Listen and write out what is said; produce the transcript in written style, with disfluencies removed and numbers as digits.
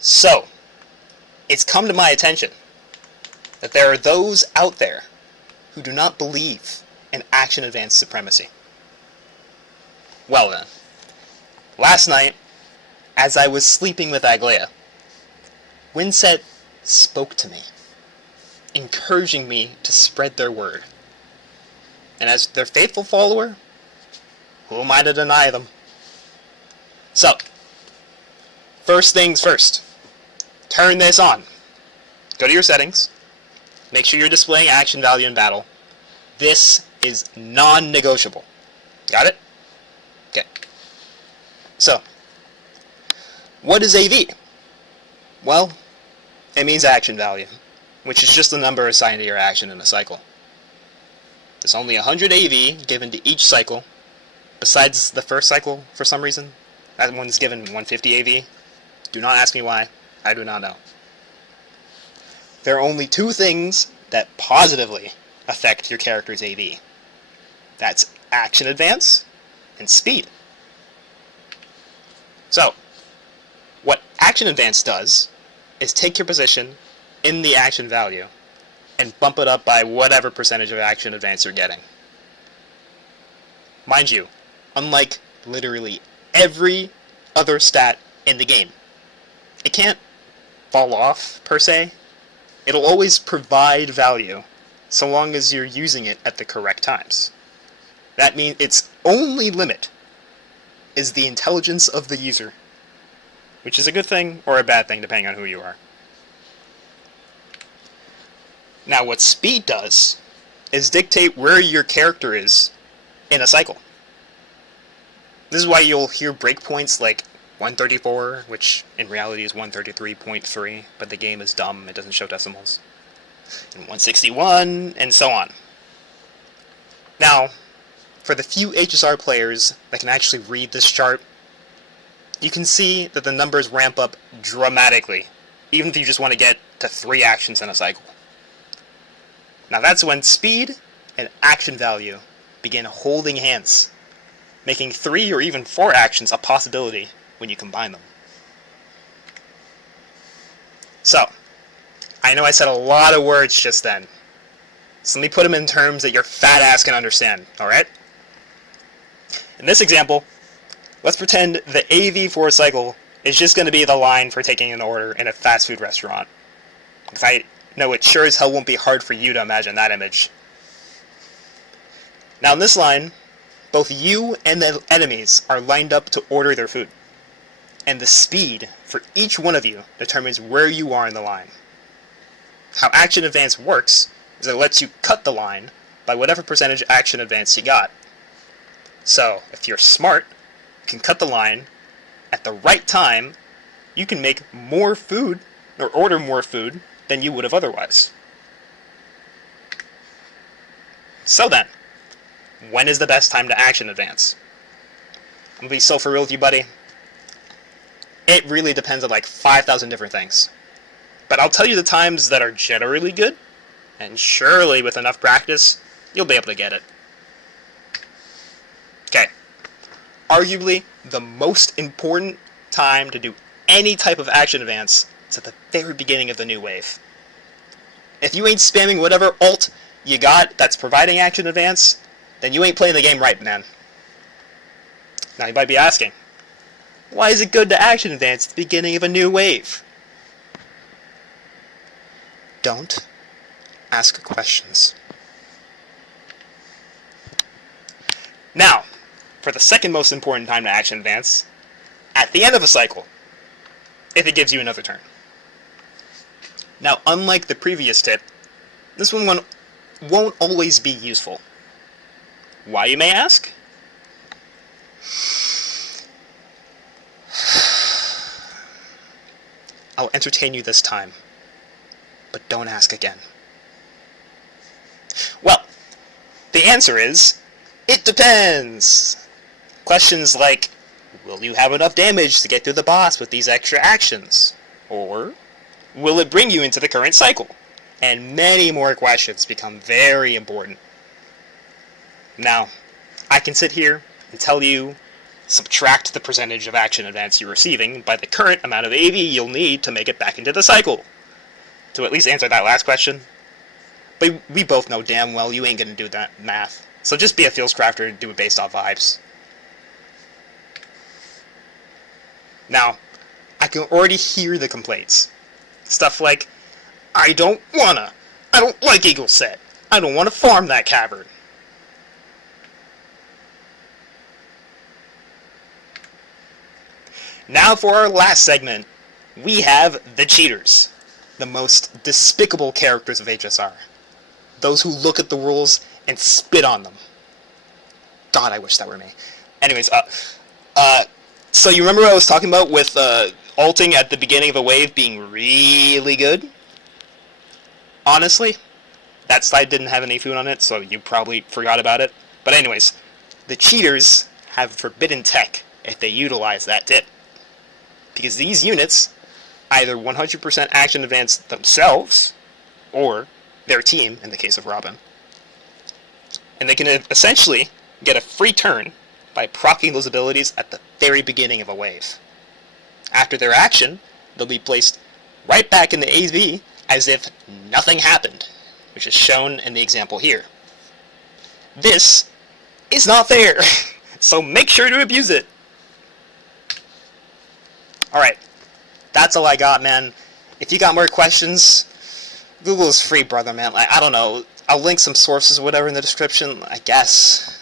So, it's come to my attention that there are those out there who do not believe in action advance supremacy. Well then, last night, as I was sleeping with Aglaia, Windset spoke to me, encouraging me to spread their word. And as their faithful follower, who am I to deny them? So, first things first, turn this on. Go to your settings, make sure you're displaying action value in battle. This is non-negotiable. Got it? Okay. So, what is AV? Well, it means action value, which is just the number assigned to your action in a cycle. There's only 100 AV given to each cycle, besides the first cycle for some reason. That one's given 150 AV. Do not ask me why. I do not know. There are only two things that positively affect your character's AV. That's action advance and speed. So, what action advance does is take your position in the action value and bump it up by whatever percentage of action advance you're getting. Mind you, unlike literally every other stat in the game, it can't fall off per se. It'll always provide value so long as you're using it at the correct times. That means its only limit is the intelligence of the user, which is a good thing or a bad thing depending on who you are. Now what speed does is dictate where your character is in a cycle. This is why you'll hear breakpoints like 134, which in reality is 133.3, but the game is dumb, it doesn't show decimals, and 161, and so on. Now, for the few HSR players that can actually read this chart, you can see that the numbers ramp up dramatically, even if you just want to get to 3 actions in a cycle. Now that's when speed and action value begin holding hands, making 3 or even 4 actions a possibility when you combine them. So, I know I said a lot of words just then, so let me put them in terms that your fat ass can understand, alright? In this example, let's pretend the AV for a cycle is just going to be the line for taking an order in a fast food restaurant. Because I know it sure as hell won't be hard for you to imagine that image. Now in this line, both you and the enemies are lined up to order their food. And the speed for each one of you determines where you are in the line. How action advance works is it lets you cut the line by whatever percentage action advance you got. So, if you're smart, you can cut the line at the right time. You can make more food, or order more food, than you would have otherwise. So then, when is the best time to action advance? I'm gonna be so for real with you, buddy. It really depends on like 5,000 different things. But I'll tell you the times that are generally good, and surely with enough practice, you'll be able to get it. Okay. Arguably, the most important time to do any type of action advance is at the very beginning of the new wave. If you ain't spamming whatever ult you got that's providing action advance, then you ain't playing the game right, man. Now you might be asking, why is it good to action advance at the beginning of a new wave? Don't ask questions. Now, for the second most important time to action advance, at the end of a cycle, if it gives you another turn. Now, unlike the previous tip, this one won't always be useful. Why, you may ask? I'll entertain you this time, but don't ask again. Well, the answer is, it depends! Questions like, will you have enough damage to get through the boss with these extra actions? Or, will it bring you into the current cycle? And many more questions become very important. Now, I can sit here and tell you subtract the percentage of action advance you're receiving by the current amount of AV you'll need to make it back into the cycle. To at least answer that last question. But we both know damn well you ain't gonna do that math. So just be a Fields Crafter and do it based off vibes. Now, I can already hear the complaints. Stuff like, I don't like Eagle Set. I don't want to farm that cavern. Now for our last segment, we have the cheaters. The most despicable characters of HSR. Those who look at the rules and spit on them. God, I wish that were me. Anyways, so you remember what I was talking about with ulting at the beginning of a wave being really good? Honestly, that slide didn't have any food on it, so you probably forgot about it. But anyways, the cheaters have forbidden tech if they utilize that tip. Because these units either 100% action advance themselves, or their team, in the case of Robin. And they can essentially get a free turn by proccing those abilities at the very beginning of a wave. After their action, they'll be placed right back in the AV as if nothing happened, which is shown in the example here. This is not fair, so make sure to abuse it. Alright, that's all I got, man. If you got more questions, Google is free, brother, man. Like, I don't know. I'll link some sources or whatever in the description, I guess.